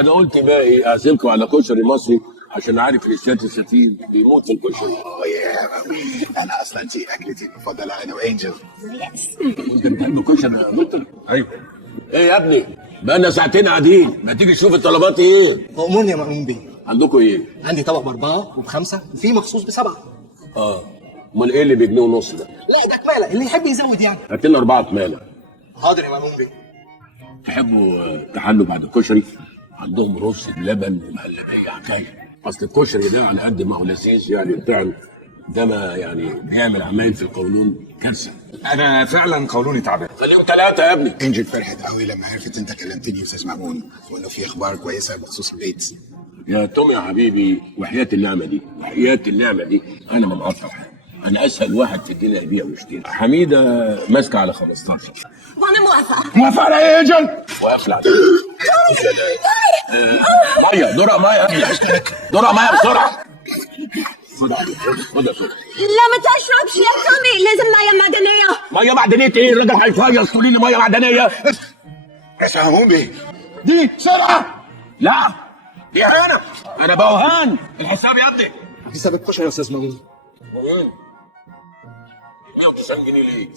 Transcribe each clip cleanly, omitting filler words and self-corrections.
انا قلت بقى ايه اعزمكم على كشري مصري عشان عارف السيادة السفير بيموت في الكشري. انا اصلا دي اكلتي المفضله انا وانجل. وانت بتحب الكشري يا دكتور؟ ايوه. ايه يا ابني؟ بقالنا ساعتين قاعدين، ما تيجي تشوف الطلبات ايه؟ مأمون يا مأمون بيه. عندكم ايه؟ عندي طبق ب4 وب5 وفي مخصوص ب7. اه. امال ايه اللي بجنيه ونص ده؟ لا ده كمالة اللي يحب يزود يعني. هات لنا 4 كمالة. حاضر يا مأمون بيه. تحبوا تحلوا بعد الكشري؟ عندهم رز بلبن ومهلبية حكاية. اصل الكشري ده على قد ما هو لذيذ يعني بتاع ده ما يعني بيعمل عمايل في القولون كارثة. انا فعلا قولوني تعبان. خليهم 3 يا ابني. انجل فرحت قوي لما عرفت انت كلمتني يا استاذ مأمون وانه في اخبار كويسه بخصوص البيت. يا توم يا حبيبي وحياة النعمة دي وحياة النعمة دي أنا ما مقطع. أنا أسهل واحد في الدنيا يبيع ويشتري. حميدة ماسكة على 15. وانا موافقه. موافق على ايه يا انجل؟ وقافلة على مية درق مية يا ابني. درق مية بسرعة. خد يا توم. لا ما تشربش يا تومي، لازم ميه معدنيه. مية معدنية إيه؟ الراجل هيفيص تقولي لي مية معدنية؟ يا استاذ مأمون بيه دي سرعه. لا دي إهانة. أنا بوهان الحساب يا ابني. حساب الكشري يا استاذ مأمون. 190 جنيه ليه؟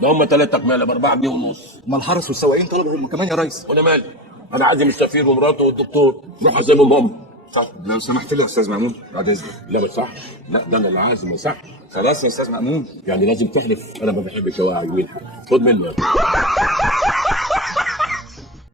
ده هم 3 كمالة ب4 جنيه ونص. ما الحرس والسواقين طلبوا هم كمان يا ريس. وانا مالي؟ انا عازم السفير ومراته والدكتور، روح عازمهم هم. صح لو سمحت لي يا استاذ مأمون بعد اذنك. لا ما صح، لا ده انا اللي عازم، ما صح. خلاص يا استاذ مأمون. يعني لازم تحلف. انا ما بحبش اوقع يمين حد. خد منه.